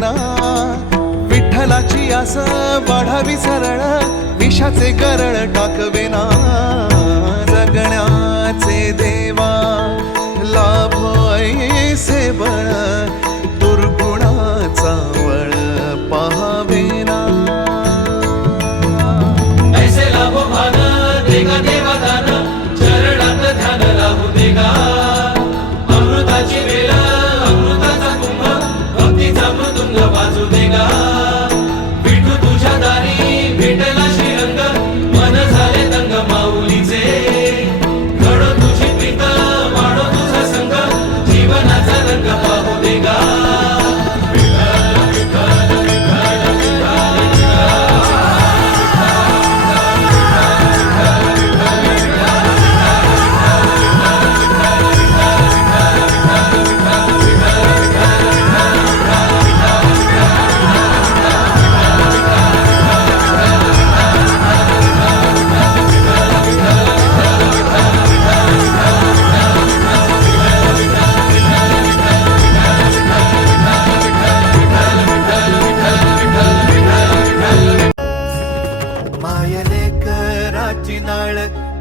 झाकवेना विठ्ठलाची आस वाढावी सरळ विषाचे करळ टाकवेना जगण्याचे देवा लाभ ऐसे बळ दुर्गुणाचा वळ पहावेना ऐसे लाभो भान देगा देवा दान चरणात ध्यान लाभू देगा. वाजू देगा